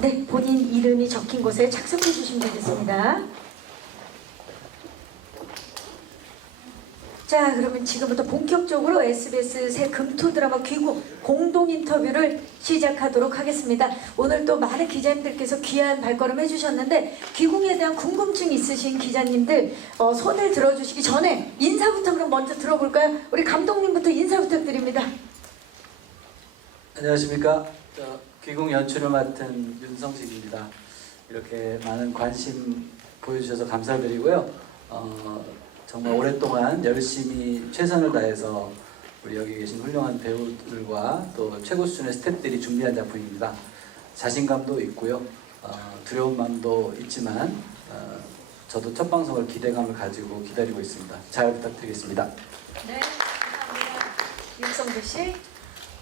네, 본인 이름이 적힌 곳에 착석해 주시면 되겠습니다. 자, 그러면 지금부터 본격적으로 SBS 새 금토 드라마 귀국 공동 인터뷰를 시작하도록 하겠습니다. 오늘 또 많은 기자님들께서 귀한 발걸음 해주셨는데 귀국에 대한 궁금증 있으신 기자님들 손을 들어주시기 전에 인사부터 그럼 먼저 들어볼까요? 우리 감독님부터 인사 부탁드립니다. 안녕하십니까. 귀국 연출을 맡은 윤성식입니다. 이렇게 많은 관심 보여주셔서 감사드리고요. 정말 오랫동안 열심히 최선을 다해서 우리 여기 계신 훌륭한 배우들과 또 최고 수준의 스태프들이 준비한 작품입니다. 자신감도 있고요. 두려운 마음도 있지만 저도 첫 방송을 기대감을 가지고 기다리고 있습니다. 잘 부탁드리겠습니다. 네, 감사합니다. 윤성재 씨.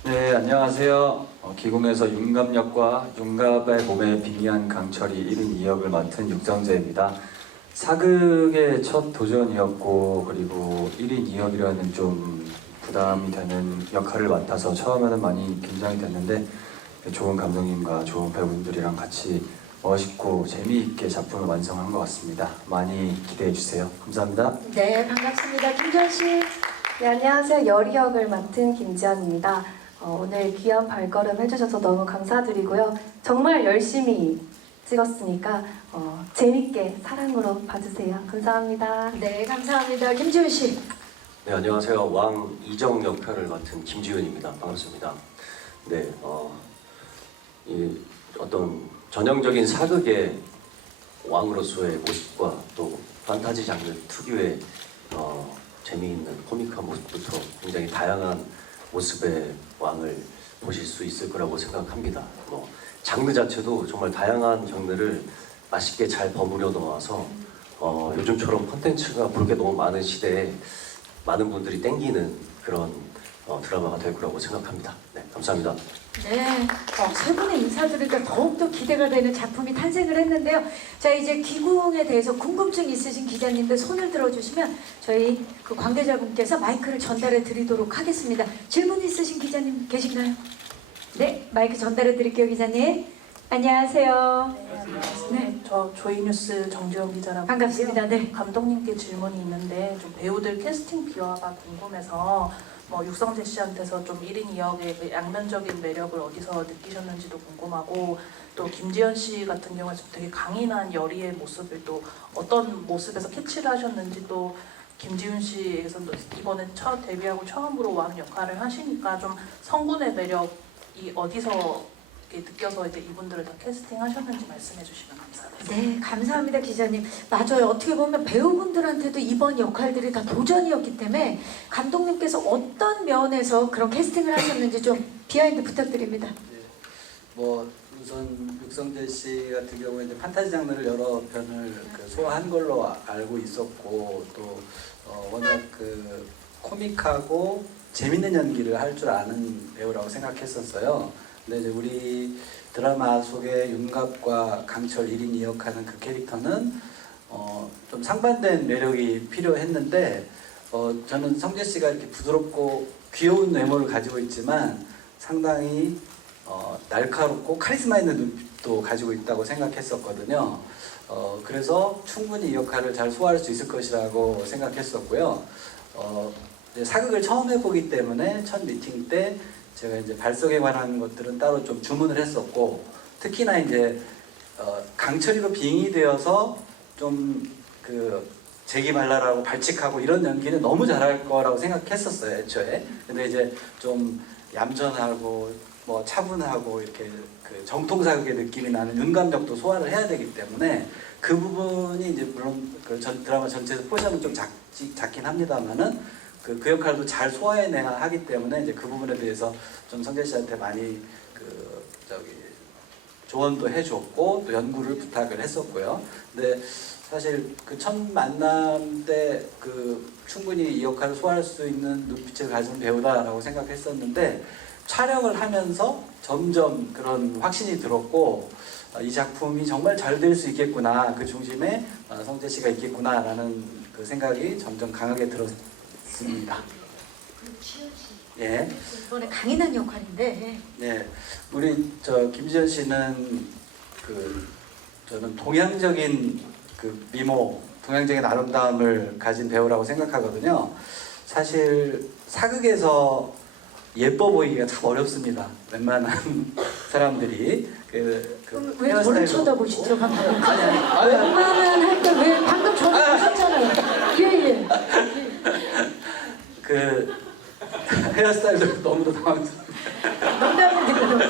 네, 안녕하세요. 기공에서 윤갑역과 윤갑의 몸에 빙의한 강철이 1인 2역을 맡은 육성재입니다. 사극의 첫 도전이었고 그리고 1인 2역이라는 좀 부담이 되는 역할을 맡아서 처음에는 많이 긴장이 됐는데 좋은 감독님과 좋은 배우분들이랑 같이 멋있고 재미있게 작품을 완성한 것 같습니다. 많이 기대해 주세요. 감사합니다. 네, 반갑습니다. 김지현 씨. 네, 안녕하세요. 여리 역을 맡은 김지연입니다. 오늘 귀한 발걸음 해주셔서 너무 감사드리고요. 정말 열심히 찍었으니까 재밌게 사랑으로 봐주세요. 감사합니다. 네, 감사합니다. 김지현 씨. 네, 안녕하세요. 왕 이정 역할을 맡은 김지훈입니다. 반갑습니다. 네, 이 어떤 전형적인 사극의 왕으로서의 모습과 또 판타지 장르 특유의 재미있는 코믹한 모습부터 굉장히 다양한 모습의 왕을 보실 수 있을 거라고 생각합니다. 장르 자체도 정말 다양한 장르를 맛있게 잘 버무려 놓아서 요즘처럼 콘텐츠가 볼 게 너무 많은 시대에 많은 분들이 땡기는 그런 드라마가 될 거라고 생각합니다. 네, 감사합니다. 네, 세 분의 인사들으니까 더욱더 기대가 되는 작품이 탄생을 했는데요. 자, 이제 귀국에 대해서 궁금증 있으신 기자님들 손을 들어주시면 저희 그 관계자분께서 마이크를 전달해 드리도록 하겠습니다. 질문 있으신 기자님 계신가요? 네, 마이크 전달해 드릴게요, 기자님. 안녕하세요. 네, 안녕하세요. 네. 저 조이뉴스 정지원 기자라고 반갑습니다. 하고요. 네. 감독님께 질문이 있는데 좀 배우들 캐스팅 비화가 궁금해서 육성재 씨한테서 좀 1인 2역의 그 양면적인 매력을 어디서 느끼셨는지도 궁금하고 또 김지현 씨 같은 경우에 좀 되게 강인한 여리의 모습을 또 어떤 모습에서 캐치를 하셨는지 또 김지훈 씨에게서 이번에 첫 데뷔하고 처음으로 왕 역할을 하시니까 좀 성군의 매력이 어디서 이렇게 느껴서 이제 이분들을 다 캐스팅하셨는지 말씀해 주시면 감사하겠습니다. 네, 감사합니다, 기자님. 맞아요. 어떻게 보면 배우분들한테도 이번 역할들이 다 도전이었기 때문에 감독님께서 어떤 면에서 그런 캐스팅을 하셨는지 좀 비하인드 부탁드립니다. 네, 우선 육성재 씨 같은 경우에 이제 판타지 장르를 여러 편을 소화한 걸로 알고 있었고 또 워낙 코믹하고 재밌는 연기를 할 줄 아는 배우라고 생각했었어요. 근데 이제 우리 드라마 속의 윤갑과 강철 1인 2역 하는 그 캐릭터는 좀 상반된 매력이 필요했는데 저는 성재 씨가 이렇게 부드럽고 귀여운 외모를 가지고 있지만 상당히 날카롭고 카리스마 있는 눈빛도 가지고 있다고 생각했었거든요. 그래서 충분히 이 역할을 잘 소화할 수 있을 것이라고 생각했었고요. 이제 사극을 처음 해보기 때문에 첫 미팅 때 제가 이제 발성에 관한 것들은 따로 좀 주문을 했었고 특히나 이제 강철이로 빙의 되어서 좀 재기발랄하고 발칙하고 이런 연기는 너무 잘할 거라고 생각했었어요, 애초에. 근데 이제 좀 얌전하고 차분하고 이렇게 정통 사극의 느낌이 나는 윤감력도 소화를 해야 되기 때문에 그 부분이 이제 물론 드라마 전체에서 포션은 좀 작긴 합니다만은 그 역할도 잘 소화해내야 하기 때문에 이제 그 부분에 대해서 좀 성재 씨한테 많이 조언도 해줬고 또 연구를 부탁을 했었고요. 근데 사실 그 첫 만남 때 충분히 이 역할을 소화할 수 있는 눈빛을 가진 배우다라고 생각했었는데 촬영을 하면서 점점 그런 확신이 들었고 이 작품이 정말 잘 될 수 있겠구나, 그 중심에 성재 씨가 있겠구나라는 그 생각이 점점 강하게 들었습니다. 예. 이번에 강인한 역할인데. 네, 우리 김지현 씨는 저는 동양적인 그 미모, 동양적인 아름다움을 가진 배우라고 생각하거든요. 사실 사극에서 예뻐 보이기가 참 어렵습니다. 웬만한 사람들이 그럼 왜 저를 쳐다보시죠 방금? 아니. 웬만한 할 때 왜 방금 저를 보셨잖아요. 예예. 그 헤어스타일도 너무도 당황스러워. 농담입니다.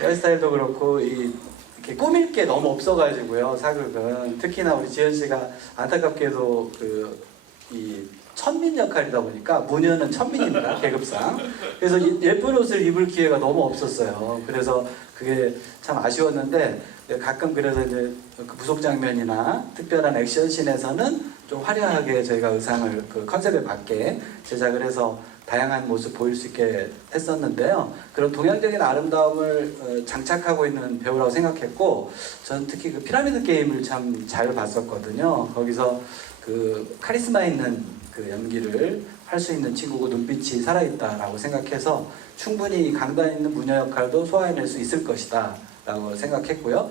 헤어스타일도 그렇고 이렇게 꾸밀 게 너무 없어가지고요. 사극은 특히나 우리 지현 씨가 안타깝게도 이 천민 역할이다 보니까 무녀는 천민입니다. 계급상. 그래서 예쁜 옷을 입을 기회가 너무 없었어요. 그래서 그게 참 아쉬웠는데 가끔 그래서 이제 그 부속 장면이나 특별한 액션씬에서는 좀 화려하게 저희가 의상을 그 컨셉에 맞게 제작을 해서 다양한 모습 보일 수 있게 했었는데요. 그런 동양적인 아름다움을 장착하고 있는 배우라고 생각했고, 저는 특히 그 피라미드 게임을 참 잘 봤었거든요. 거기서 그 카리스마 있는 그 연기를 할 수 있는 친구고 눈빛이 살아있다라고 생각해서 충분히 강단 있는 무녀 역할도 소화해낼 수 있을 것이다 라고 생각했고요.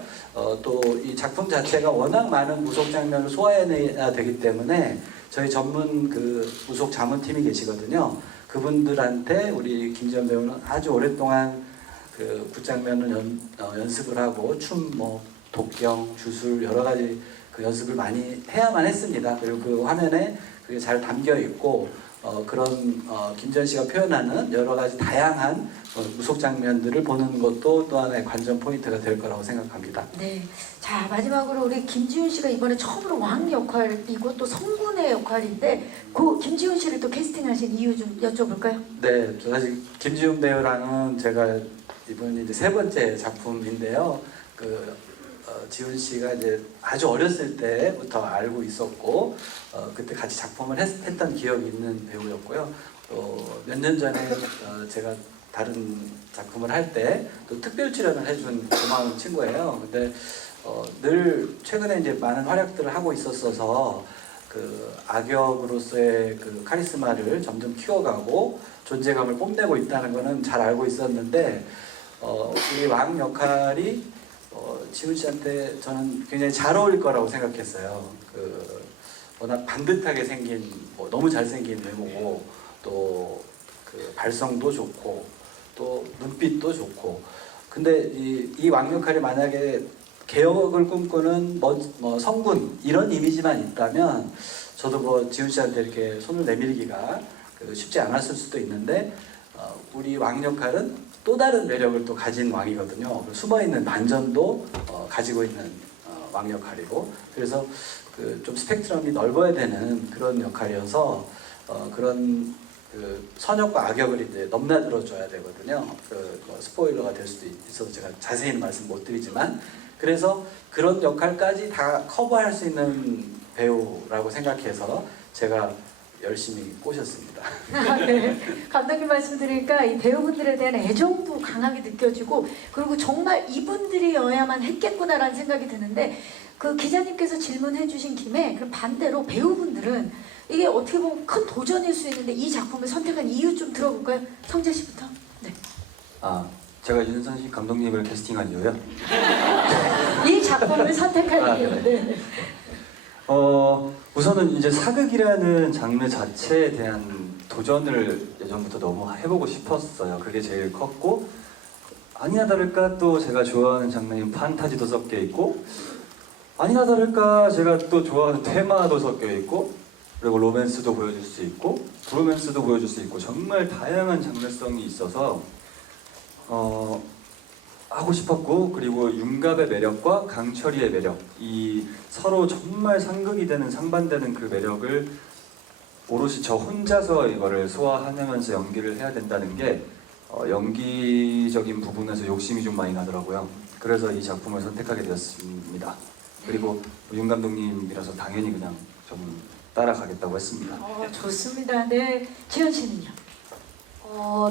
또 이 작품 자체가 워낙 많은 무속 장면을 소화해내야 되기 때문에 저희 전문 그 무속 자문팀이 계시거든요. 그분들한테 우리 김지현 배우는 아주 오랫동안 그 굿장면을 연습을 하고 춤, 뭐 독경, 주술 여러 가지 그 연습을 많이 해야만 했습니다. 그리고 그 화면에 그게 잘 담겨 있고 그런 김지현 씨가 표현하는 여러 가지 다양한 무속 장면들을 보는 것도 또 하나의 관전 포인트가 될 거라고 생각합니다. 네. 자 마지막으로 우리 김지훈 씨가 이번에 처음으로 왕 역할이고 또 성군의 역할인데 그 김지훈 씨를 또 캐스팅하신 이유 좀 여쭤볼까요? 네, 저 사실 김지훈 배우랑은 제가 이번이 이제 3번째 작품인데요. 지훈 씨가 이제 아주 어렸을 때부터 알고 있었고 그때 같이 작품을 했던 기억이 있는 배우였고요. 몇 년 전에 제가 다른 작품을 할 때 또 특별 출연을 해준 고마운 친구예요. 근데 늘 최근에 이제 많은 활약들을 하고 있었어서 그 악역으로서의 그 카리스마를 점점 키워가고 존재감을 뽐내고 있다는 거는 잘 알고 있었는데 우리 왕 역할이 지훈 씨한테 저는 굉장히 잘 어울릴 거라고 생각했어요. 워낙 반듯하게 생긴, 너무 잘생긴 외모고, 또 그 발성도 좋고, 또 눈빛도 좋고. 근데 이 왕 역할이 만약에 개혁을 꿈꾸는 성군 이런 이미지만 있다면 저도 지훈 씨한테 이렇게 손을 내밀기가 쉽지 않았을 수도 있는데 우리 왕 역할은 또 다른 매력을 또 가진 왕이거든요. 숨어있는 반전도 가지고 있는 왕 역할이고, 그래서 좀 스펙트럼이 넓어야 되는 그런 역할이어서 그런 선역과 악역을 이제 넘나들어줘야 되거든요. 스포일러가 될 수도 있어서 제가 자세히는 말씀 못 드리지만, 그래서 그런 역할까지 다 커버할 수 있는 배우라고 생각해서 제가 열심히 꼬셨습니다. 네. 감독님 말씀드리니까 이 배우분들에 대한 애정도 강하게 느껴지고 그리고 정말 이분들이어야만 했겠구나라는 생각이 드는데 그 기자님께서 질문해 주신 김에 그럼 반대로 배우분들은 이게 어떻게 보면 큰 도전일 수 있는데 이 작품을 선택한 이유 좀 들어볼까요? 성재 씨부터. 네. 제가 윤선식 감독님을 캐스팅한 이유요? 이 작품을 선택한 이유. 네. 우선은 이제 사극이라는 장르 자체에 대한 도전을 예전부터 너무 해보고 싶었어요. 그게 제일 컸고, 아니나 다를까 또 제가 좋아하는 장르인 판타지도 섞여 있고, 아니나 다를까 제가 또 좋아하는 테마도 섞여 있고, 그리고 로맨스도 보여줄 수 있고, 브로맨스도 보여줄 수 있고, 정말 다양한 장르성이 있어서 하고 싶었고, 그리고 윤갑의 매력과 강철이의 매력, 이 서로 정말 상극이 되는 상반되는 그 매력을 오롯이 저 혼자서 이거를 소화하면서 연기를 해야 된다는 게 연기적인 부분에서 욕심이 좀 많이 나더라고요. 그래서 이 작품을 선택하게 되었습니다. 그리고 윤 감독님이라서 당연히 그냥 좀 따라가겠다고 했습니다. 좋습니다. 네. 지현 씨는요?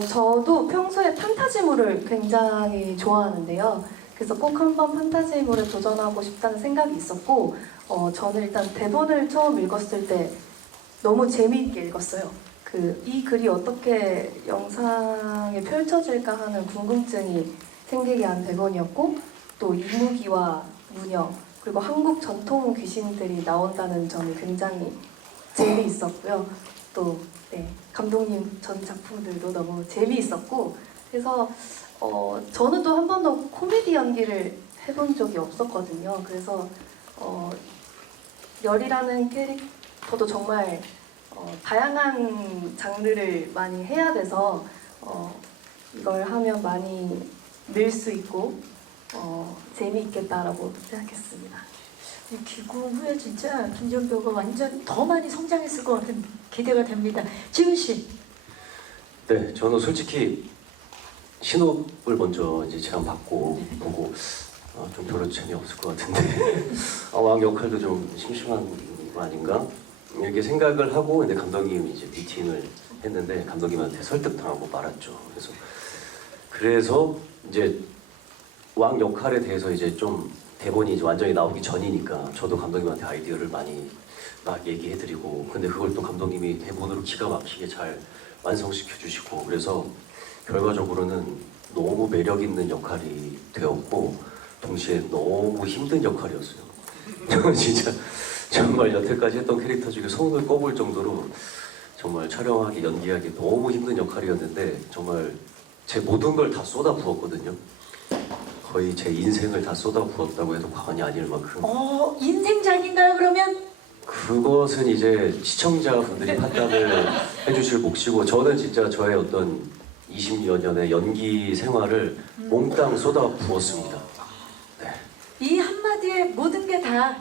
저도 평소에 판타지물을 굉장히 좋아하는데요. 그래서 꼭 한번 판타지물에 도전하고 싶다는 생각이 있었고, 저는 일단 대본을 처음 읽었을 때 너무 재미있게 읽었어요. 이 글이 어떻게 영상에 펼쳐질까 하는 궁금증이 생기게 한 대본이었고, 또 이무기와 무녀 그리고 한국 전통 귀신들이 나온다는 점이 굉장히 재미있었고요. 또 감독님 전 작품들도 너무 재미있었고 그래서 저는 또 한 번도 코미디 연기를 해본 적이 없었거든요. 그래서 열이라는 캐릭터도 정말 다양한 장르를 많이 해야 돼서 이걸 하면 많이 늘 수 있고 재미있겠다라고 생각했습니다. 이 귀국 후에 진짜 김지현 배우가 완전 더 많이 성장했을 것 같은 기대가 됩니다. 지훈 씨. 네, 저는 솔직히 신호를 먼저 이제 제안받고 보고 좀 별로 재미없을 것 같은데 왕 역할도 좀 심심한 거 아닌가 이렇게 생각을 하고 근데 감독님이 이제 미팅을 했는데 감독님한테 설득당하고 말았죠. 그래서 이제 왕 역할에 대해서 이제 좀 대본이 이제 완전히 나오기 전이니까 저도 감독님한테 아이디어를 많이 막 얘기해드리고 근데 그걸 또 감독님이 대본으로 기가 막히게 잘 완성시켜 주시고 그래서 결과적으로는 너무 매력 있는 역할이 되었고 동시에 너무 힘든 역할이었어요. 저는 진짜 정말 여태까지 했던 캐릭터 중에 손을 꼽을 정도로 정말 촬영하기 연기하기 너무 힘든 역할이었는데 정말 제 모든 걸 다 쏟아 부었거든요. 거의 제 인생을 다 쏟아 부었다고 해도 과언이 아닐 만큼 인생작인가요 그러면? 그것은 이제 시청자분들이 판단을 해주실 몫이고 저는 진짜 저의 어떤 20여 년의 연기 생활을 몽땅 쏟아 부었습니다. 네. 이 한마디에 모든 게 다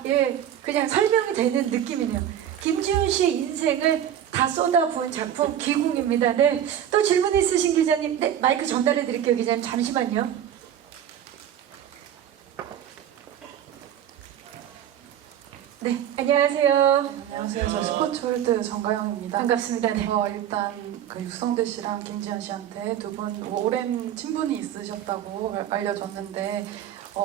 그냥 설명이 되는 느낌이네요. 김지훈 씨의 인생을 다 쏟아부은 작품 귀궁입니다. 네, 또 질문 있으신 기자님, 네 마이크 전달해 드릴게요. 기자님 잠시만요. 네, 안녕하세요. 안녕하세요. 저 스포츠월드 정가영입니다. 반갑습니다. 네. 일단 그 육성대 씨랑 김지현 씨한테 두 분 오랜 친분이 있으셨다고 알려졌는데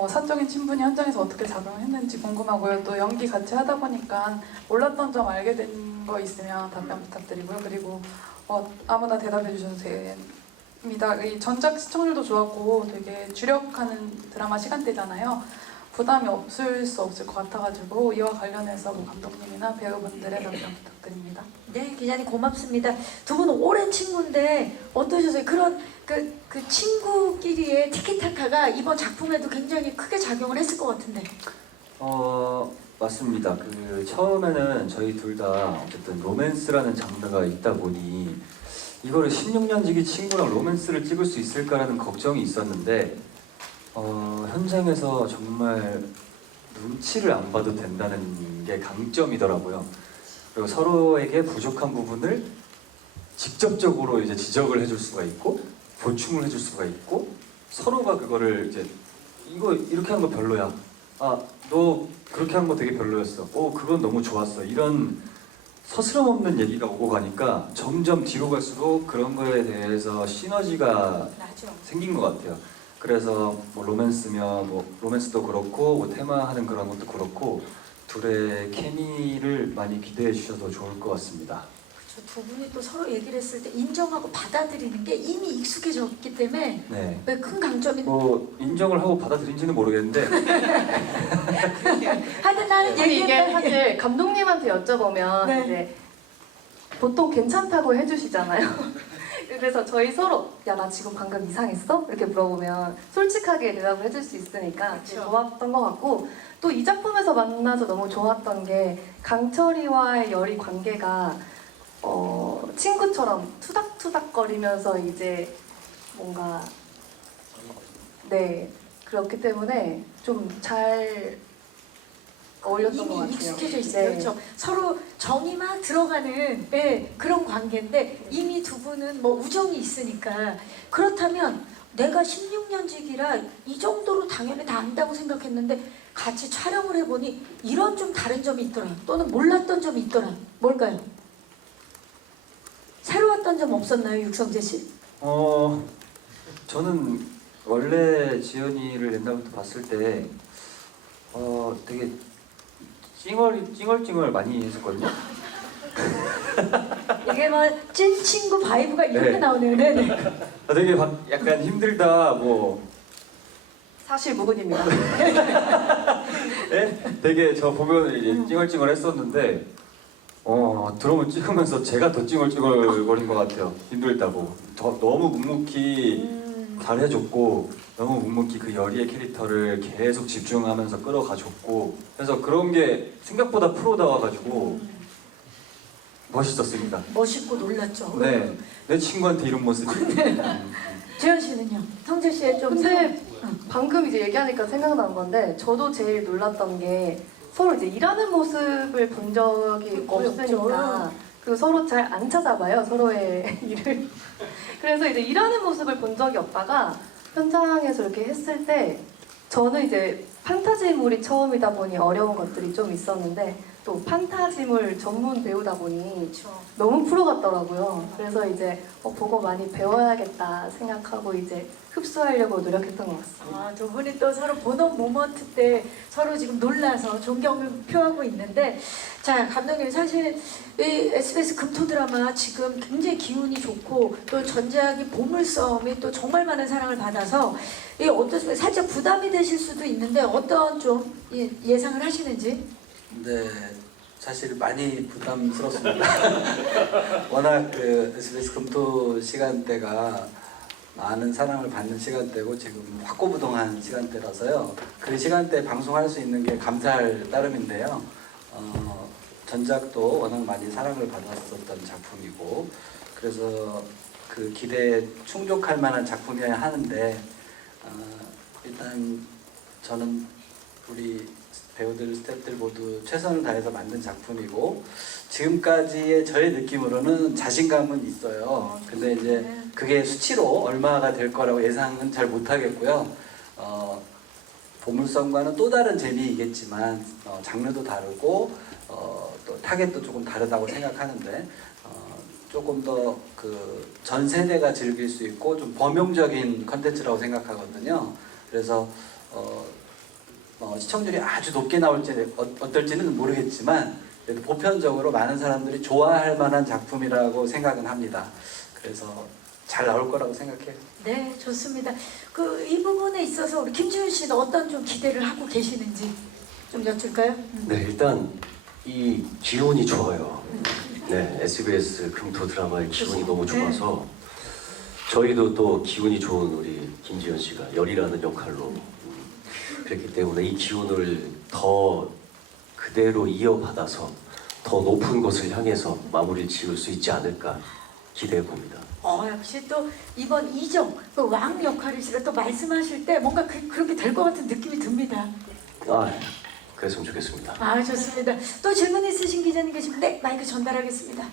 사적인 친분이 현장에서 어떻게 작용했는지 궁금하고요. 또 연기 같이 하다 보니까 몰랐던 점 알게 된 거 있으면 답변 부탁드리고요. 그리고 아무나 대답해 주셔도 됩니다. 이 전작 시청률도 좋았고 되게 주력하는 드라마 시간대잖아요. 부담이 없을 수 없을 것 같아가지고 이와 관련해서 뭐 감독님이나 배우분들의 답변 부탁드립니다. 네, 기자님 고맙습니다. 두 분은 오랜 친구인데 어떠셨어요? 그런 그 친구끼리의 티키타카가 이번 작품에도 굉장히 크게 작용을 했을 것 같은데. 맞습니다. 그 처음에는 저희 둘 다 어쨌든 로맨스라는 장르가 있다 보니 이거를 16년지기 친구랑 로맨스를 찍을 수 있을까라는 걱정이 있었는데 현장에서 정말 눈치를 안 봐도 된다는 게 강점이더라고요. 그리고 서로에게 부족한 부분을 직접적으로 이제 지적을 해줄 수가 있고 보충을 해줄 수가 있고 서로가 그거를 이제 이거 이렇게 한 거 별로야. 너 그렇게 한 거 되게 별로였어. 그건 너무 좋았어. 이런 서스럼 없는 얘기가 오고 가니까 점점 뒤로 갈수록 그런 거에 대해서 시너지가 나죠. 생긴 것 같아요. 그래서 뭐 로맨스면 뭐 로맨스도 그렇고 뭐 테마하는 그런 것도 그렇고 둘의 케미를 많이 기대해 주셔도 좋을 것 같습니다. 그렇죠. 두 분이 또 서로 얘기를 했을 때 인정하고 받아들이는 게 이미 익숙해졌기 때문에 네. 큰 강점이. 뭐 인정을 하고 받아들인지는 모르겠는데 하여튼 나는 이게 얘기했다. 사실 감독님한테 여쭤보면 네. 이제 보통 괜찮다고 해주시잖아요. 그래서 저희 서로 야 나 지금 방금 이상했어? 이렇게 물어보면 솔직하게 대답을 해줄 수 있으니까 되게 그렇죠. 고맙던 것 같고 또 이 작품에서 만나서 너무 좋았던 게 강철이와의 열이 관계가 친구처럼 투닥투닥거리면서 이제 뭔가 그렇기 때문에 좀 잘 어울렸던 것 이미 같아요. 익숙해져 있어요. 네. 그렇죠. 서로 정이 막 들어가는 그런 관계인데 이미 두 분은 뭐 우정이 있으니까 그렇다면 내가 16년직이라 이 정도로 당연히 다 안다고 생각했는데 같이 촬영을 해보니 이런 좀 다른 점이 있더라. 또는 몰랐던 점이 있더라. 뭘까요? 새로웠던 점 없었나요, 육성재 씨? 저는 원래 지연이를 옛날부터 봤을 때 되게 찡얼찡얼 많이 했었거든요. 이게 뭐 찐 친구 바이브가 이렇게 네. 나오네요. 네네. 되게 약간 힘들다 뭐 사실 무근입니다. 네? 되게 저 보면 이제 찡얼찡얼했었는데 드럼을 찍으면서 제가 더 찡얼찡얼거린 것 같아요. 힘들다고. 너무 묵묵히 잘해줬고 너무 묵묵히 그 열의의 캐릭터를 계속 집중하면서 끌어가줬고 그래서 그런 게 생각보다 프로다워가지고 멋있었습니다. 멋있고 놀랐죠. 네, 내 친구한테 이런 모습이. 재현 씨는요? 성재 씨의 좀 근데 방금 이제 얘기하니까 생각난 건데 저도 제일 놀랐던 게 서로 이제 일하는 모습을 본 적이 없으니까 그 서로 잘 안 찾아봐요 서로의 일을. 그래서 이제 일하는 모습을 본 적이 없다가 현장에서 이렇게 했을 때 저는 이제 판타지물이 처음이다 보니 어려운 것들이 좀 있었는데 또 판타지물 전문 배우다 보니 너무 프로 같더라고요. 그래서 이제 보고 많이 배워야겠다 생각하고 이제 흡수하려고 노력했던 것 같습니다. 아, 두 분이 또 서로 본업 모먼트 때 서로 지금 놀라서 존경을 표하고 있는데, 자, 감독님 사실 이 SBS 금토 드라마 지금 굉장히 기운이 좋고 또 전작이 보물섬이 또 정말 많은 사랑을 받아서 이 어떻습니까? 살짝 부담이 되실 수도 있는데 어떤 좀 예상을 하시는지? 네, 사실 많이 부담스럽습니다. 워낙 그 SBS 금토 시간대가 많은 사랑을 받는 시간대고 지금 확고부동한 시간대라서요. 그 시간대에 방송할 수 있는 게 감사할 따름인데요. 전작도 워낙 많이 사랑을 받았었던 작품이고 그래서 그 기대에 충족할 만한 작품이어야 하는데 일단 저는 우리 배우들, 스태프들 모두 최선을 다해서 만든 작품이고 지금까지의 저의 느낌으로는 자신감은 있어요. 근데 이제 그게 수치로 얼마가 될 거라고 예상은 잘 못하겠고요. 보물섬과는 또 다른 재미이겠지만 장르도 다르고 또 타겟도 조금 다르다고 생각하는데 조금 더 그 전 세대가 즐길 수 있고 좀 범용적인 컨텐츠라고 생각하거든요. 그래서 시청률이 아주 높게 나올지 어떨지는 모르겠지만 그래도 보편적으로 많은 사람들이 좋아할 만한 작품이라고 생각은 합니다. 그래서 잘 나올 거라고 생각해요. 네, 좋습니다. 그 이 부분에 있어서 우리 김지훈 씨는 어떤 좀 기대를 하고 계시는지 좀 여쭐까요? 네, 일단 이 기운이 좋아요. 네, SBS 금토 드라마의 기운이 너무 좋아서 저희도 또 기운이 좋은 우리 김지현 씨가 열이라는 역할로 그랬기 때문에 이 기운을 더 그대로 이어받아서 더 높은 곳을 향해서 마무리를 지을 수 있지 않을까 기대해 봅니다. 역시 또 이번 이정 그 왕 역할이시라 또 말씀하실 때 뭔가 그렇게 될 것 같은 느낌이 듭니다. 그랬으면 좋겠습니다. 아, 좋습니다. 또 질문 있으신 기자님 계시면 네, 마이크 전달하겠습니다.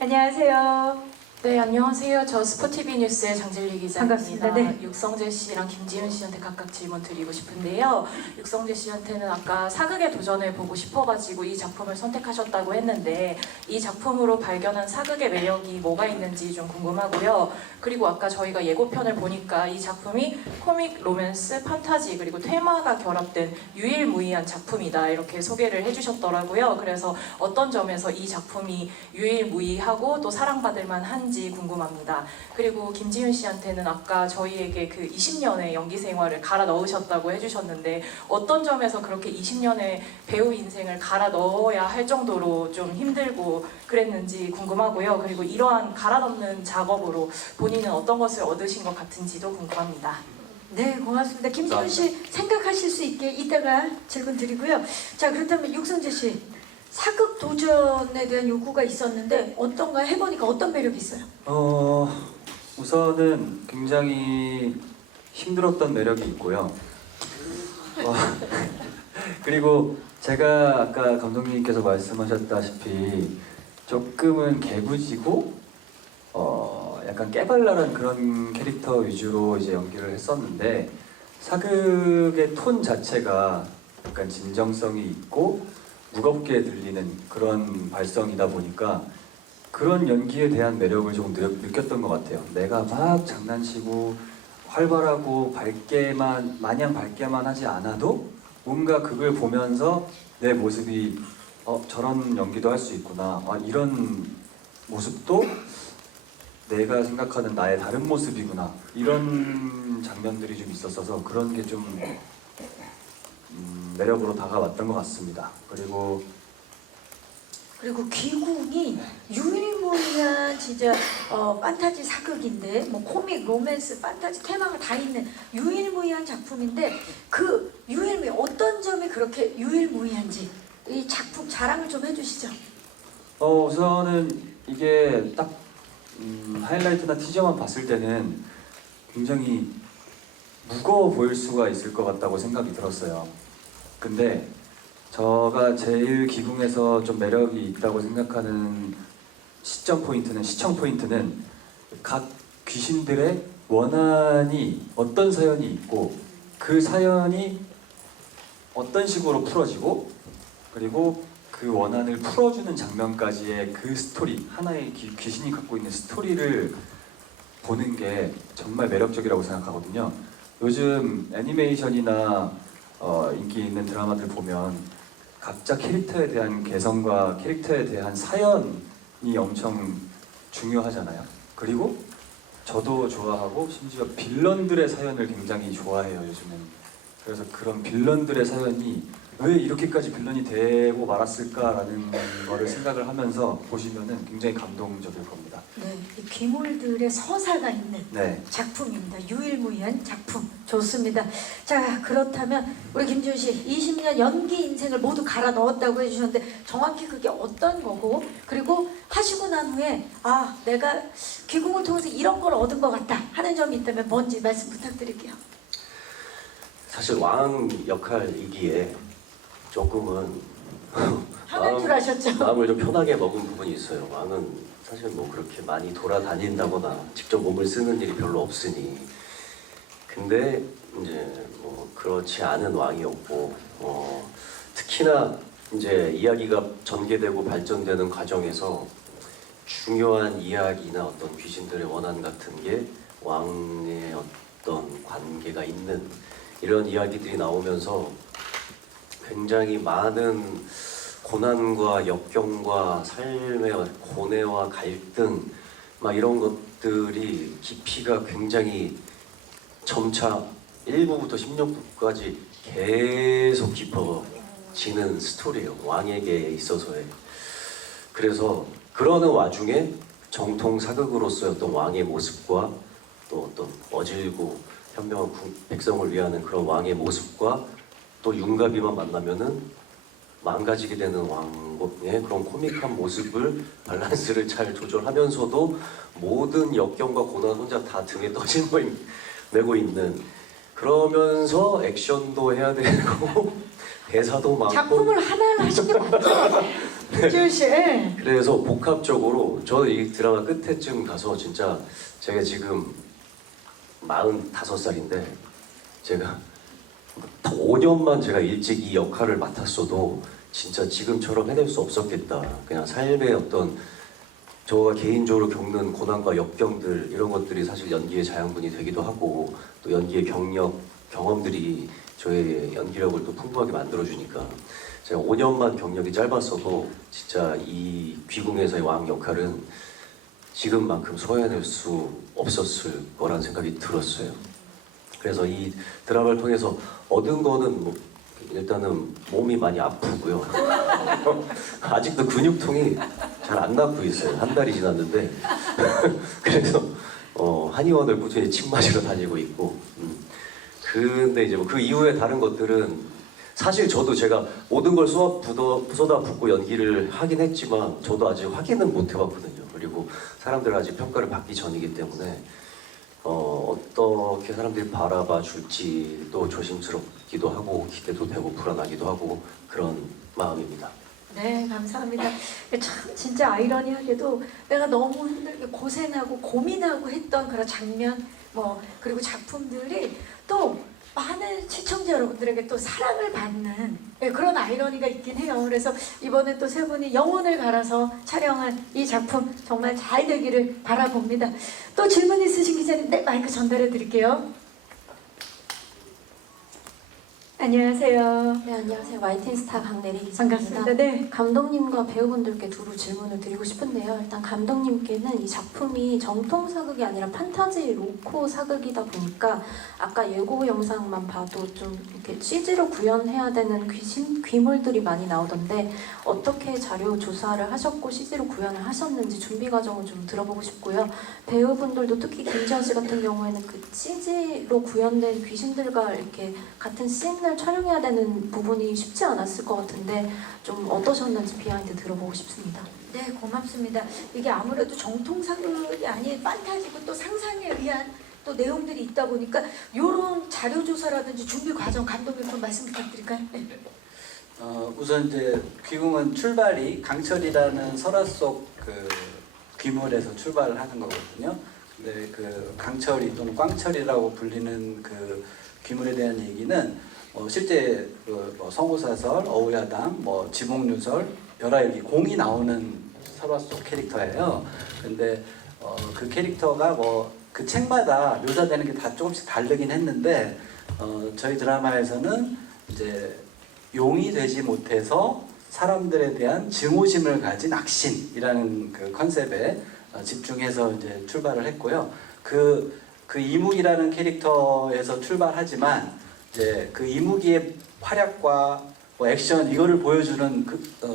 안녕하세요. 네, 안녕하세요. 저 스포티비 뉴스의 장진리 기자입니다. 반갑습니다. 네. 육성재 씨랑 김지훈 씨한테 각각 질문 드리고 싶은데요. 육성재 씨한테는 아까 사극의 도전을 보고 싶어가지고 이 작품을 선택하셨다고 했는데 이 작품으로 발견한 사극의 매력이 뭐가 있는지 좀 궁금하고요. 그리고 아까 저희가 예고편을 보니까 이 작품이 코믹, 로맨스, 판타지 그리고 테마가 결합된 유일무이한 작품이다 이렇게 소개를 해주셨더라고요. 그래서 어떤 점에서 이 작품이 유일무이하고 또 사랑받을 만한지 궁금합니다. 그리고 김지훈 씨한테는 아까 저희에게 그 20년의 연기 생활을 갈아 넣으셨다고 해주셨는데 어떤 점에서 그렇게 20년의 배우 인생을 갈아 넣어야 할 정도로 좀 힘들고 그랬는지 궁금하고요. 그리고 이러한 갈아 넣는 작업으로 본인은 어떤 것을 얻으신 것 같은지도 궁금합니다. 네, 고맙습니다. 김지훈 씨 생각하실 수 있게 이따가 질문 드리고요. 자, 그렇다면 육성재 씨 사극 도전에 대한 요구가 있었는데 어떤가 해보니까 어떤 매력이 있어요? 우선은 굉장히 힘들었던 매력이 있고요. 그리고 제가 아까 감독님께서 말씀하셨다시피 조금은 개구지고 약간 깨발랄한 그런 캐릭터 위주로 이제 연기를 했었는데 사극의 톤 자체가 약간 진정성이 있고 무겁게 들리는 그런 발성이다 보니까 그런 연기에 대한 매력을 조금 느꼈던 것 같아요. 내가 막 장난치고 활발하고 마냥 밝게만 하지 않아도 뭔가 그걸 보면서 내 모습이 저런 연기도 할 수 있구나. 이런 모습도 내가 생각하는 나의 다른 모습이구나 이런 장면들이 좀 있었어서 그런 게 좀 매력으로 다가왔던 것 같습니다. 그리고 귀궁이 유일무이한 진짜 판타지 사극인데 뭐 코믹, 로맨스, 판타지 테마가 다 있는 유일무이한 작품인데 그 유일무이 어떤 점이 그렇게 유일무이한지 이 작품 자랑을 좀 해주시죠. 우선은 이게 딱 하이라이트나 티저만 봤을 때는 굉장히 무거워 보일 수가 있을 것 같다고 생각이 들었어요. 근데 제가 제일 기궁에서 좀 매력이 있다고 생각하는 시점 포인트는 시청 포인트는 각 귀신들의 원한이 어떤 사연이 있고 그 사연이 어떤 식으로 풀어지고 그리고 그 원한을 풀어주는 장면까지의 그 스토리 하나의 귀신이 갖고 있는 스토리를 보는 게 정말 매력적이라고 생각하거든요. 요즘 애니메이션이나 인기 있는 드라마들 보면 각자 캐릭터에 대한 개성과 캐릭터에 대한 사연이 엄청 중요하잖아요. 그리고 저도 좋아하고 심지어 빌런들의 사연을 굉장히 좋아해요, 요즘엔. 그래서 그런 빌런들의 사연이 왜 이렇게까지 빌런이 되고 말았을까라는 거를 생각을 하면서 보시면은 굉장히 감동적일 겁니다. 네, 이 귀물들의 서사가 있는 네. 작품입니다. 유일무이한 작품. 좋습니다. 자, 그렇다면 우리 김지훈 씨 20년 연기 인생을 모두 갈아 넣었다고 해주셨는데 정확히 그게 어떤 거고 그리고 하시고 난 후에 아, 내가 귀궁을 통해서 이런 걸 얻은 것 같다 하는 점이 있다면 뭔지 말씀 부탁드릴게요. 사실 왕 역할이기에 조금은 화날 줄 아셨죠? 마음을 좀 편하게 먹은 부분이 있어요. 왕은 사실 뭐 그렇게 많이 돌아다닌다거나 직접 몸을 쓰는 일이 별로 없으니. 근데 이제 뭐 그렇지 않은 왕이었고 특히나 이제 이야기가 전개되고 발전되는 과정에서 중요한 이야기나 어떤 귀신들의 원한 같은 게 왕의 어떤 관계가 있는 이런 이야기들이 나오면서 굉장히 많은 고난과 역경과 삶의 고뇌와 갈등 막 이런 것들이 깊이가 굉장히 점차 1부부터 16부까지 계속 깊어지는 스토리예요. 왕에게 있어서의. 그래서 그러는 와중에 정통 사극으로서의 어떤 왕의 모습과 또 어떤 어질고 현명한 백성을 위하는 그런 왕의 모습과 또 윤가비만 만나면은 망가지게 되는 왕의 그런 코믹한 모습을 밸런스를 잘 조절하면서도 모든 역경과 고난 혼자 다 등에 떠짊을 메고 있는 그러면서 액션도 해야 되고 대사도 많고 작품을 하나를 하신 게 맞죠? 김지훈 씨. 예. 그래서 복합적으로 저는 이 드라마 끝에쯤 가서 진짜 제가 지금 45살인데 제가 5년만 제가 일찍 이 역할을 맡았어도 진짜 지금처럼 해낼 수 없었겠다. 그냥 삶의 어떤 저가 개인적으로 겪는 고난과 역경들 이런 것들이 사실 연기의 자양분이 되기도 하고 또 연기의 경험들이 저의 연기력을 또 풍부하게 만들어주니까 제가 5년만 경력이 짧았어도 진짜 이 귀궁에서의 왕 역할은 지금만큼 소화해낼 수 없었을 거란 생각이 들었어요. 그래서 이 드라마를 통해서 얻은 거는 뭐 일단은 몸이 많이 아프고요. 아직도 근육통이 잘 안 낫고 있어요. 한 달이 지났는데 그래서 한의원을 꾸준히 침 마시러 다니고 있고 근데 이제 뭐 그 이후에 다른 것들은 사실 저도 제가 모든 걸 쏟아붓고 연기를 하긴 했지만 저도 아직 확인은 못 해봤거든요. 그리고 사람들 아직 평가를 받기 전이기 때문에 어떻게 사람들이 바라봐 줄지도 조심스럽기도 하고 기대도 되고 불안하기도 하고 그런 마음입니다. 네, 감사합니다. 참 진짜 아이러니하게도 내가 너무 힘들게 고생하고 고민하고 했던 그런 장면 그리고 작품들이 또 많은 시청자 여러분들에게 또 사랑을 받는 그런 아이러니가 있긴 해요. 그래서 이번에 또 세 분이 영혼을 갈아서 촬영한 이 작품 정말 잘 되기를 바라봅니다. 또 질문 있으신 기자님, 네, 마이크 전달해 드릴게요. 안녕하세요. 네, 안녕하세요. YTN스타 강내리 기자입니다. 반갑습니다. 네. 감독님과 배우분들께 두루 질문을 드리고 싶은데요. 일단 감독님께는 이 작품이 정통 사극이 아니라 판타지 로코 사극이다 보니까 아까 예고 영상만 봐도 좀 이렇게 CG로 구현해야 되는 귀물들이 많이 나오던데 어떻게 자료 조사를 하셨고 CG로 구현을 하셨는지 준비 과정을 좀 들어보고 싶고요. 배우분들도 특히 김지현 씨 같은 경우에는 그 CG로 구현된 귀신들과 이렇게 같은 씬을 촬영해야 되는 부분이 쉽지 않았을 것 같은데 좀 어떠셨는지 비하인드 들어보고 싶습니다. 네, 고맙습니다. 이게 아무래도 정통 사극이 아닌 판타지고 또 상상에 의한 또 내용들이 있다 보니까 이런 자료 조사라든지 준비 과정 감독님 좀 말씀 부탁드릴까요? 네. 우선 이제 귀궁은 출발이 강철이라는 설화 속 그 귀물에서 출발을 하는 거거든요. 근데 그 강철이 또는 꽝철이라고 불리는 그 귀물에 대한 얘기는 실제 뭐 성우사설, 어우야당, 뭐 지목유설, 열하일기 공이 나오는 설화 속 캐릭터예요. 근데 그 캐릭터가 뭐 그 책마다 묘사되는 게 다 조금씩 다르긴 했는데 저희 드라마에서는 이제 용이 되지 못해서 사람들에 대한 증오심을 가진 악신이라는 그 컨셉에 집중해서 이제 출발을 했고요. 그 이무기라는 캐릭터에서 출발하지만 이제 그 이무기의 활약과 뭐 액션 이거를 보여주는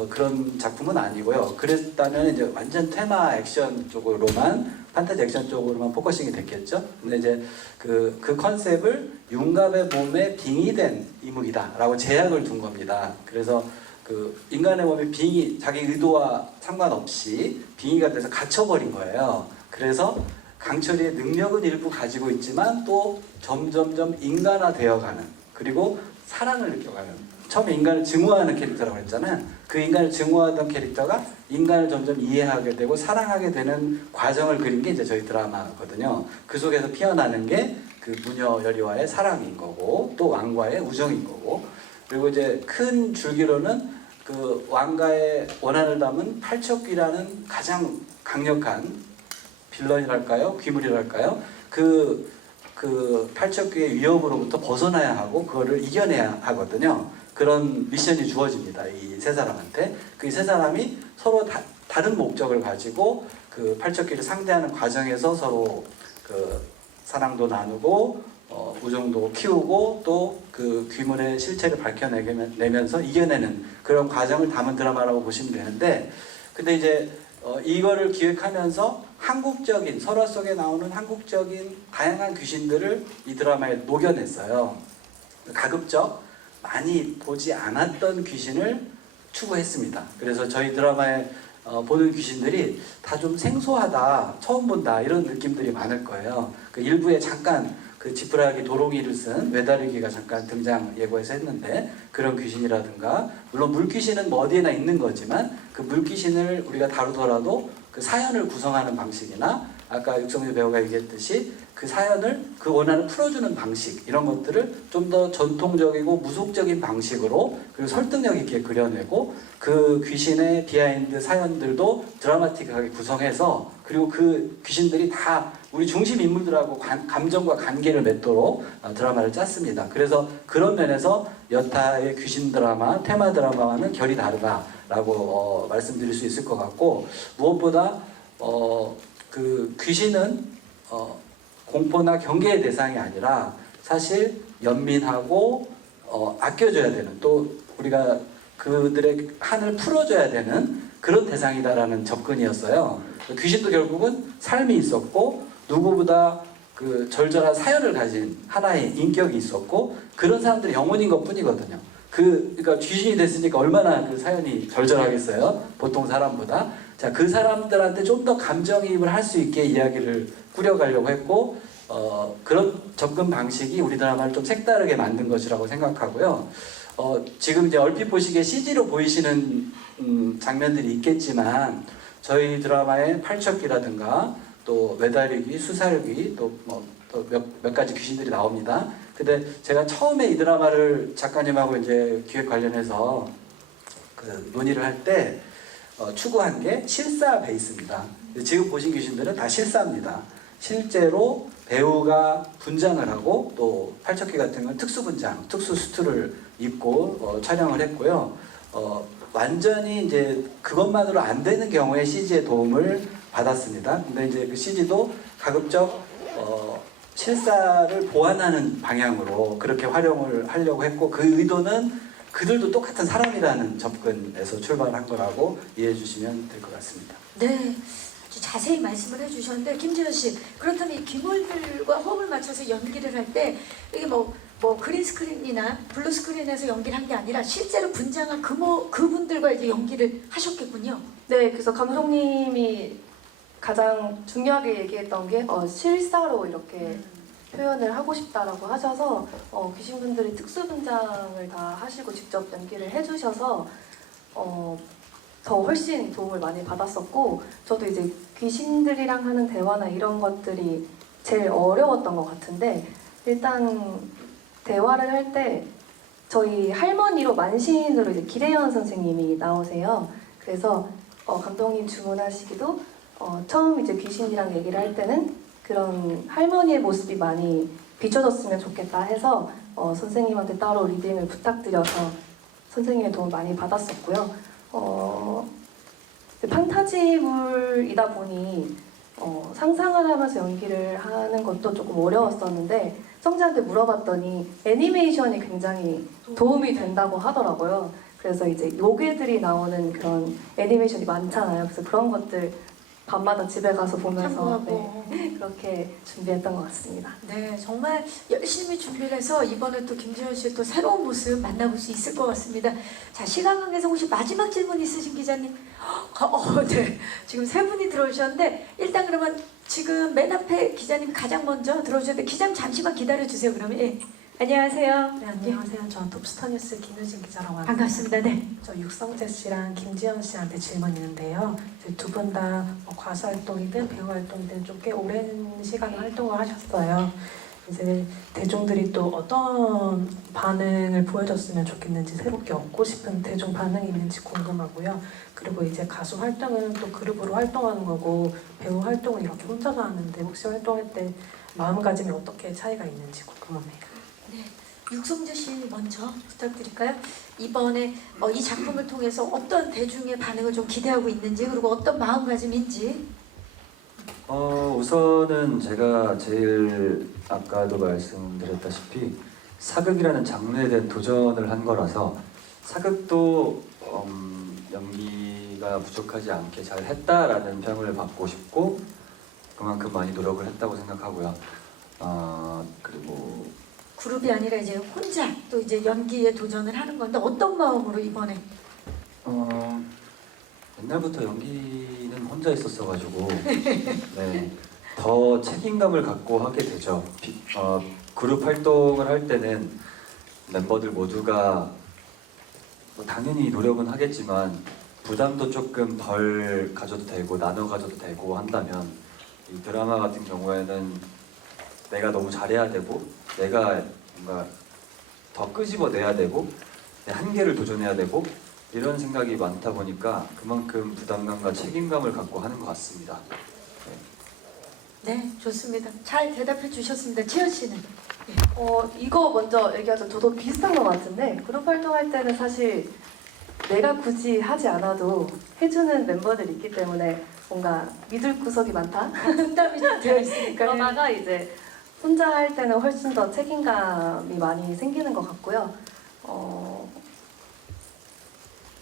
그런 작품은 아니고요. 그랬다면 이제 완전 테마 액션 쪽으로만 판타지 액션 쪽으로만 포커싱이 됐겠죠. 근데 이제 그 컨셉을 융갑의 몸에 빙의된 이무기다라고 제약을 둔 겁니다. 그래서 그 인간의 몸에 빙의 자기 의도와 상관없이 빙의가 돼서 갇혀버린 거예요. 그래서 강철이의 능력은 일부 가지고 있지만 또 점점점 인간화되어가는 그리고 사랑을 느껴가는 처음에 인간을 증오하는 캐릭터라고 했잖아요. 그 인간을 증오하던 캐릭터가 인간을 점점 이해하게 되고 사랑하게 되는 과정을 그린 게 이제 저희 드라마거든요. 그 속에서 피어나는 게 그 무녀 여리와의 사랑인 거고 또 왕과의 우정인 거고 그리고 이제 큰 줄기로는 그 왕가의 원한을 담은 팔척귀라는 가장 강력한 빌런이랄까요? 귀물이랄까요? 그 팔척귀의 위협으로부터 벗어나야 하고 그거를 이겨내야 하거든요. 그런 미션이 주어집니다. 이 세 사람한테. 그 세 사람이 서로 다른 목적을 가지고 그 팔척귀를 상대하는 과정에서 서로 그 사랑도 나누고 우정도 키우고 또 그 귀물의 실체를 밝혀내면서 이겨내는 그런 과정을 담은 드라마라고 보시면 되는데 근데 이제 이거를 기획하면서 한국적인 설화 속에 나오는 한국적인 다양한 귀신들을 이 드라마에 녹여냈어요. 가급적 많이 보지 않았던 귀신을 추구했습니다. 그래서 저희 드라마에 보는 귀신들이 다 좀 생소하다, 처음 본다 이런 느낌들이 많을 거예요. 그 일부에 잠깐 그 지푸라기 도롱이를 쓴 외다리기가 잠깐 등장 예고해서 했는데 그런 귀신이라든가 물론 물귀신은 뭐 어디에나 있는 거지만 그 물귀신을 우리가 다루더라도 그 사연을 구성하는 방식이나 아까 육성재 배우가 얘기했듯이 그 사연을 그 원한을 풀어주는 방식 이런 것들을 좀 더 전통적이고 무속적인 방식으로 그리고 설득력 있게 그려내고 그 귀신의 비하인드 사연들도 드라마틱하게 구성해서 그리고 그 귀신들이 다 우리 중심 인물들하고 감정과 관계를 맺도록 드라마를 짰습니다. 그래서 그런 면에서 여타의 귀신 드라마, 테마 드라마와는 결이 다르다라고 말씀드릴 수 있을 것 같고 무엇보다 그 귀신은 공포나 경계의 대상이 아니라 사실 연민하고 아껴줘야 되는 또 우리가 그들의 한을 풀어줘야 되는 그런 대상이다라는 접근이었어요. 귀신도 결국은 삶이 있었고 누구보다 그 절절한 사연을 가진 하나의 인격이 있었고 그런 사람들이 영혼인 것뿐이거든요. 그러니까 귀신이 됐으니까 얼마나 그 사연이 절절하겠어요. 보통 사람보다. 자, 그 사람들한테 좀 더 감정이입을 할 수 있게 이야기를 꾸려가려고 했고 그런 접근 방식이 우리 드라마를 좀 색다르게 만든 것이라고 생각하고요. 지금 이제 얼핏 보시기에 CG로 보이시는 장면들이 있겠지만 저희 드라마에 팔척귀라든가 또 외다리귀, 수살귀 또 몇 가지 귀신들이 나옵니다. 근데 제가 처음에 이 드라마를 작가님하고 이제 기획 관련해서 그 논의를 할 때 추구한 게 실사 베이스입니다. 지금 보신 귀신들은 다 실사입니다. 실제로 배우가 분장을 하고 또 팔척기 같은 건 특수 분장, 특수 수트를 입고 촬영을 했고요. 완전히 이제 그것만으로 안 되는 경우에 CG의 도움을 받았습니다. 근데 이제 그 CG도 가급적 실사를 보완하는 방향으로 그렇게 활용을 하려고 했고, 그 의도는 그들도 똑같은 사람이라는 접근에서 출발한 거라고 이해해 주시면 될 것 같습니다. 네, 아주 자세히 말씀을 해주셨는데 김지현 씨, 그렇다면 이 기물들과 호흡을 맞춰서 연기를 할 때 이게 뭐 그린 스크린이나 블루 스크린에서 연기를 한 게 아니라 실제로 분장한 그분들과 이제 연기를 하셨겠군요. 네, 그래서 감독님이 가장 중요하게 얘기했던 게 실사로 이렇게 표현을 하고 싶다라고 하셔서 귀신분들이 특수 분장을 다 하시고 직접 연기를 해주셔서 더 훨씬 도움을 많이 받았었고, 저도 이제 귀신들이랑 하는 대화나 이런 것들이 제일 어려웠던 것 같은데, 일단 대화를 할 때 저희 할머니로 만신으로 이제 기대현 선생님이 나오세요. 그래서 감독님 주문하시기도 처음 이제 귀신이랑 얘기를 할 때는 그런 할머니의 모습이 많이 비춰졌으면 좋겠다 해서 선생님한테 따로 리딩을 부탁드려서 선생님의 도움을 많이 받았었고요. 판타지물이다 보니 상상을 하면서 연기를 하는 것도 조금 어려웠었는데, 성재한테 물어봤더니 애니메이션이 굉장히 도움이 된다고 하더라고요. 그래서 이제 요괴들이 나오는 그런 애니메이션이 많잖아요. 그래서 그런 것들 밤마다 집에 가서 보면서 그렇게 준비했던 것 같습니다. 네, 정말 열심히 준비를 해서 이번에 또 김지현 씨의 또 새로운 모습 만나볼 수 있을 것 같습니다. 자, 시간 관계에서 혹시 마지막 질문 있으신 기자님? 네, 지금 세 분이 들어오셨는데 일단 그러면 지금 맨 앞에 기자님 가장 먼저 들어오셨는데 기자님 잠시만 기다려주세요. 그러면 안녕하세요. 네, 안녕하세요. 저는 톱스타뉴스 김유진 기자라고 합니다. 반갑습니다. 네. 저 육성재 씨랑 김지현 씨한테 질문 있는데요. 두 분 다 가수 활동이든 배우 활동이든 좀 꽤 오랜 시간 활동을 하셨어요. 이제 대중들이 또 어떤 반응을 보여줬으면 좋겠는지, 새롭게 얻고 싶은 대중 반응이 있는지 궁금하고요. 그리고 이제 가수 활동은 또 그룹으로 활동하는 거고, 배우 활동은 이렇게 혼자서 하는데 혹시 활동할 때 마음가짐이 어떻게 차이가 있는지 궁금합니다. 네, 육성재 씨 먼저 부탁드릴까요? 이번에 이 작품을 통해서 어떤 대중의 반응을 좀 기대하고 있는지, 그리고 어떤 마음가짐인지. 우선은 제가 제일 아까도 말씀드렸다시피 사극이라는 장르에 대한 도전을 한 거라서 사극도 연기가 부족하지 않게 잘 했다라는 평을 받고 싶고, 그만큼 많이 노력을 했다고 생각하고요. 그리고 그룹이 아니라 이제 혼자 또 이제 연기에 도전을 하는 건데 어떤 마음으로 이번에? 옛날부터 연기는 혼자 있었어가지고 네, 더 책임감을 갖고 하게 되죠. 그룹 활동을 할 때는 멤버들 모두가 당연히 노력은 하겠지만 부담도 조금 덜 가져도 되고 나눠 가져도 되고 한다면, 이 드라마 같은 경우에는 내가 너무 잘해야 되고 내가 뭔가 더 끄집어내야 되고 내 한계를 도전해야 되고 이런 생각이 많다 보니까 그만큼 부담감과 책임감을 갖고 하는 것 같습니다. 네, 좋습니다. 잘 대답해 주셨습니다. 지현 씨는? 이거 먼저 얘기하죠. 저도 비슷한 것 같은데, 그룹 활동할 때는 사실 내가 굳이 하지 않아도 해주는 멤버들이 있기 때문에 뭔가 믿을 구석이 많다? 분담이 좀 되어 있으니까. 그러다가 이제 혼자 할 때는 훨씬 더 책임감이 많이 생기는 것 같고요.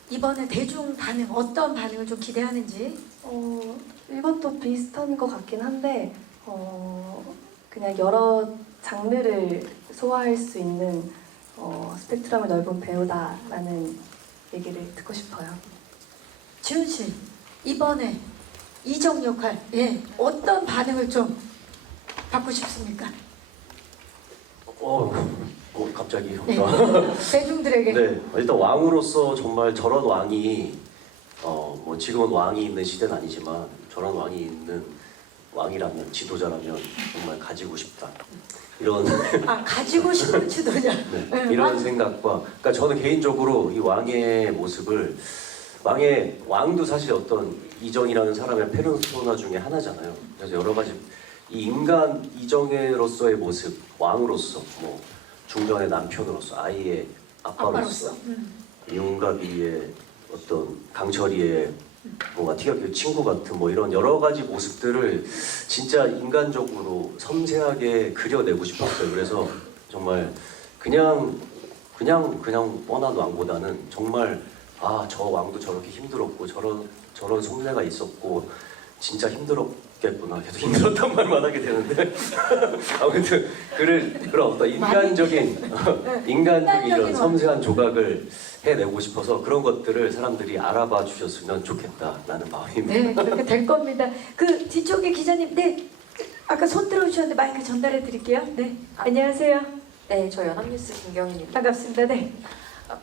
이번에 대중 반응, 어떤 반응을 좀 기대하는지? 이것도 비슷한 것 같긴 한데 그냥 여러 장르를 소화할 수 있는 스펙트럼이 넓은 배우다라는 얘기를 듣고 싶어요. 지훈 씨, 이번에 이정 역할, 어떤 반응을 좀 받고 싶습니까? 갑자기. 네. 대중들에게. 네, 일단 왕으로서 정말 저런 왕이 지금은 왕이 있는 시대는 아니지만 저런 왕이 있는 왕이라면, 지도자라면 정말 가지고 싶다. 이런 가지고 싶은 지도자. 네, 이런 생각과, 그러니까 저는 개인적으로 이 왕의 모습을, 왕도 사실 어떤 이정이라는 사람의 페르소나 중에 하나잖아요. 그래서 여러 가지 이 인간 이정혜로서의 모습, 왕으로서, 뭐 중전의 남편으로서, 아이의 아빠로서, 윤가비의 어떤 강철이의 뭔가 티격의 친구 같은 뭐 이런 여러 가지 모습들을 진짜 인간적으로 섬세하게 그려내고 싶었어요. 그래서 정말 그냥 뻔한 왕보다는 정말 저 왕도 저렇게 힘들었고 저런 속내가 있었고 진짜 힘들었겠구나. 계속 힘들었단 말만 하게 되는데 아무튼 그런 어떤 인간적인 이런 섬세한 조각을 해내고 싶어서 그런 것들을 사람들이 알아봐 주셨으면 좋겠다라는 마음입니다. 네, 그렇게 될 겁니다. 그 뒤쪽에 기자님, 네, 아까 손 들어주셨는데 마이크 전달해 드릴게요. 네, 안녕하세요. 네, 저 연합뉴스 김경희입니다. 반갑습니다. 네.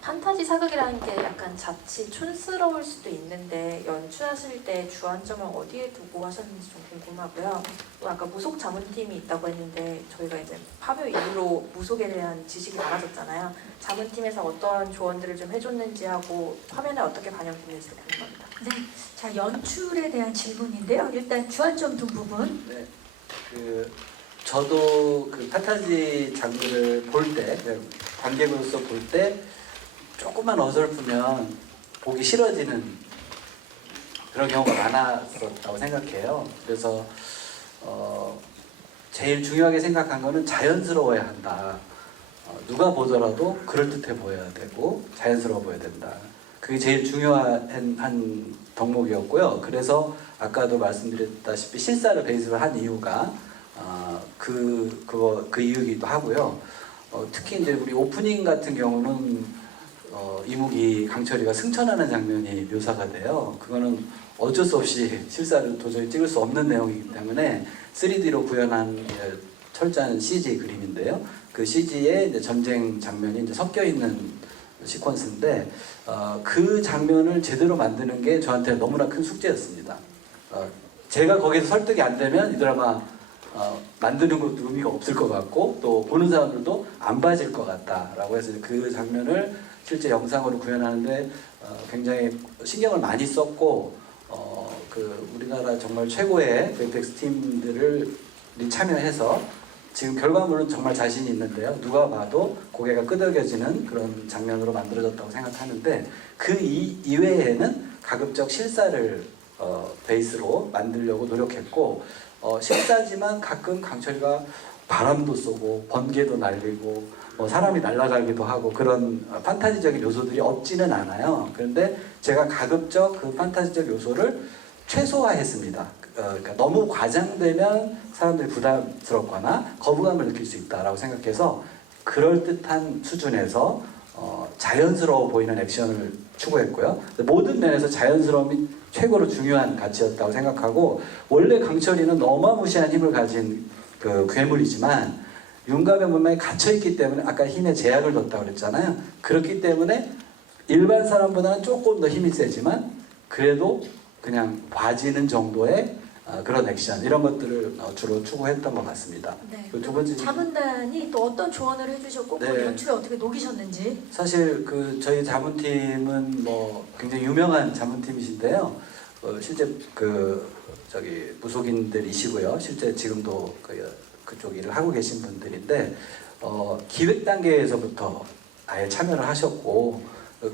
판타지 사극이라는 게 약간 자칫 촌스러울 수도 있는데 연출하실 때 주안점을 어디에 두고 하셨는지 좀 궁금하고요. 또 아까 무속 자문팀이 있다고 했는데 저희가 이제 파묘 이후로 무속에 대한 지식이 많아졌잖아요. 자문팀에서 어떤 조언들을 좀 해줬는지 하고 화면에 어떻게 반영됐는지도 궁금합니다. 네, 자 연출에 대한 질문인데요. 일단 주안점 둔 부분. 네, 저도 그 판타지 장르를 볼 때, 관객으로서 볼 때 조금만 어설프면 보기 싫어지는 그런 경우가 많았었다고 생각해요. 그래서 제일 중요하게 생각한 거는 자연스러워야 한다. 누가 보더라도 그럴듯해 보여야 되고 자연스러워 보여야 된다. 그게 제일 중요한 한 덕목이었고요. 그래서 아까도 말씀드렸다시피 실사를 베이스로 한 이유가 그 이유이기도 하고요. 특히 이제 우리 오프닝 같은 경우는 이무기 강철이가 승천하는 장면이 묘사가 돼요. 그거는 어쩔 수 없이 실사를 도저히 찍을 수 없는 내용이기 때문에 3D로 구현한 철저한 CG 그림인데요. 그 CG에 이제 전쟁 장면이 이제 섞여 있는 시퀀스인데 그 장면을 제대로 만드는 게 저한테 너무나 큰 숙제였습니다. 제가 거기서 설득이 안 되면 이 드라마 만드는 것도 의미가 없을 것 같고 또 보는 사람들도 안 봐질 것 같다라고 해서 그 장면을 실제 영상으로 구현하는데 굉장히 신경을 많이 썼고 우리나라 정말 최고의 VFX 팀들을 참여해서 지금 결과물은 정말 자신이 있는데요. 누가 봐도 고개가 끄덕여지는 그런 장면으로 만들어졌다고 생각하는데 그 이외에는 가급적 실사를 베이스로 만들려고 노력했고 실사지만 가끔 강철이가 바람도 쏘고 번개도 날리고 사람이 날아가기도 하고 그런 판타지적인 요소들이 없지는 않아요. 그런데 제가 가급적 그 판타지적 요소를 최소화했습니다. 그러니까 너무 과장되면 사람들이 부담스럽거나 거부감을 느낄 수 있다라고 생각해서 그럴듯한 수준에서 자연스러워 보이는 액션을 추구했고요. 모든 면에서 자연스러움이 최고로 중요한 가치였다고 생각하고 원래 강철이는 어마무시한 힘을 가진 그 괴물이지만 윤갑의 몸에 갇혀있기 때문에 아까 힘에 제약을 뒀다고 그랬잖아요. 그렇기 때문에 일반 사람보다는 조금 더 힘이 세지만 그래도 그냥 봐지는 정도의 그런 액션 이런 것들을 주로 추구했던 것 같습니다. 네. 두 번째 자문단이 또 어떤 조언을 해주셨고 그 네. 연출에 어떻게 녹이셨는지. 사실 저희 자문팀은 굉장히 유명한 자문팀이신데요. 실제 무속인들이시고요. 실제 지금도 그쪽 일을 하고 계신 분들인데 기획 단계에서부터 아예 참여를 하셨고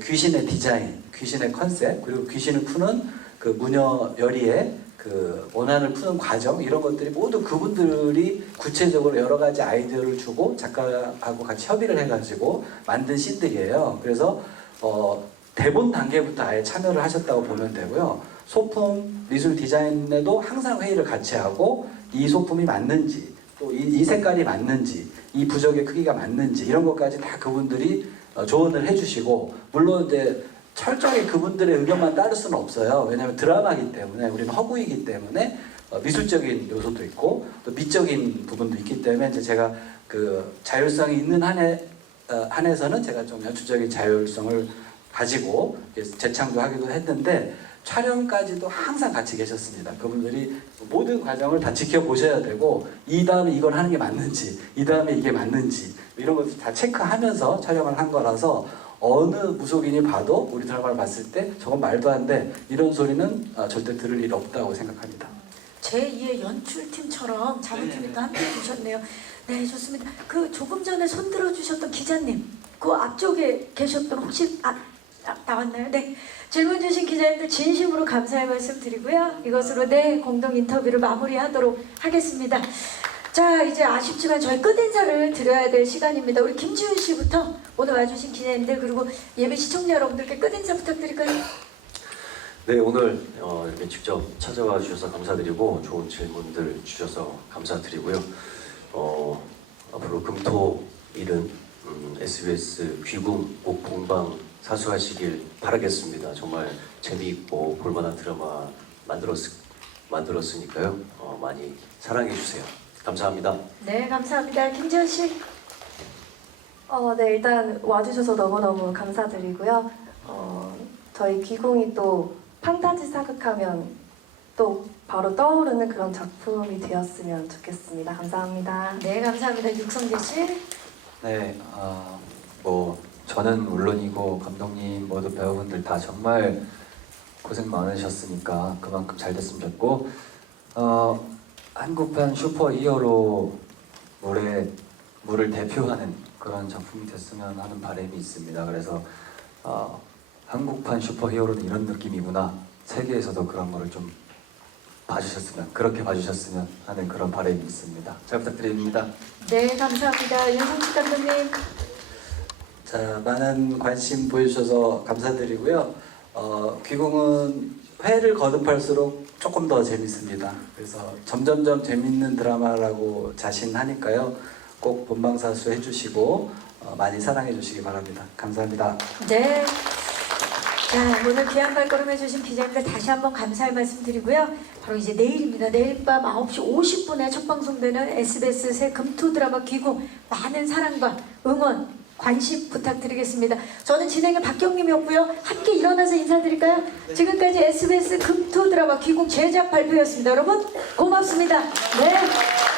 귀신의 디자인, 귀신의 컨셉 그리고 귀신을 푸는 그 무녀 열의의 그 원한을 푸는 과정 이런 것들이 모두 그분들이 구체적으로 여러 가지 아이디어를 주고 작가하고 같이 협의를 해가지고 만든 씬들이에요. 그래서 대본 단계부터 아예 참여를 하셨다고 보면 되고요. 소품, 미술 디자인에도 항상 회의를 같이 하고 이 소품이 맞는지 또 이 색깔이 맞는지 이 부적의 크기가 맞는지 이런 것까지 다 그분들이 조언을 해주시고 물론 이제 철저하게 그분들의 의견만 따를 수는 없어요. 왜냐하면 드라마이기 때문에 우리는 허구이기 때문에 미술적인 요소도 있고 또 미적인 부분도 있기 때문에 이제 제가 그 자율성이 있는 한에서는 제가 좀 연출적인 자율성을 가지고 재창도 하기도 했는데 촬영까지도 항상 같이 계셨습니다. 그분들이 모든 과정을 다 지켜보셔야 되고 이 다음에 이걸 하는 게 맞는지 이 다음에 이게 맞는지 이런 것을 다 체크하면서 촬영을 한 거라서 어느 무속인이 봐도 우리 드라마를 봤을 때 저건 말도 안 돼 이런 소리는 절대 들을 일 없다고 생각합니다. 제2의 연출팀처럼 자문팀이 또 함께 해주셨네요. 네, 좋습니다. 그 조금 전에 손 들어주셨던 기자님, 그 앞쪽에 계셨던 혹시 나왔나요? 네. 질문 주신 기자님들 진심으로 감사의 말씀 드리고요. 이것으로 공동 인터뷰를 마무리하도록 하겠습니다. 자, 이제 아쉽지만 저희 끝인사를 드려야 될 시간입니다. 우리 김지훈 씨부터 오늘 와주신 기자님들 그리고 예비 시청자 여러분들께 끝인사 부탁드릴까요? 네, 오늘 이렇게 직접 찾아와 주셔서 감사드리고 좋은 질문들 주셔서 감사드리고요. 앞으로 금토일은 SBS 귀궁 꼭 본방 사수하시길 바라겠습니다. 정말 재미있고 볼만한 드라마 만들었으니까요. 많이 사랑해 주세요. 감사합니다. 네, 감사합니다. 김지현 씨. 네, 일단 와주셔서 너무너무 감사드리고요. 저희 귀궁이 또 판타지 사극하면 또 바로 떠오르는 그런 작품이 되었으면 좋겠습니다. 감사합니다. 네, 감사합니다. 육성재 씨. 네, 뭐 저는 물론이고 감독님 모두 배우분들 다 정말 고생 많으셨으니까 그만큼 잘 됐으면 좋겠고 한국판 슈퍼히어로 물을 대표하는 그런 작품이 됐으면 하는 바람이 있습니다. 그래서 한국판 슈퍼히어로는 이런 느낌이구나. 세계에서도 그런 거를 좀 그렇게 봐주셨으면 하는 그런 바람이 있습니다. 잘 부탁드립니다. 네, 감사합니다. 윤성식 감독님. 자, 많은 관심 보여주셔서 감사드리고요. 귀궁은 회를 거듭할수록 조금 더 재밌습니다. 그래서 점점점 재밌는 드라마라고 자신하니까요. 꼭 본방사수 해주시고 많이 사랑해 주시기 바랍니다. 감사합니다. 네. 자, 오늘 귀한 발걸음 해주신 기자님들 다시 한번 감사의 말씀 드리고요. 바로 이제 내일입니다. 내일 밤 9시 50분에 첫 방송되는 SBS 새 금토 드라마 귀궁 많은 사랑과 응원, 관심 부탁드리겠습니다. 저는 진행의 박경림이었고요. 함께 일어나서 인사드릴까요? 지금까지 SBS 금토 드라마 귀궁 제작 발표였습니다. 여러분 고맙습니다. 네.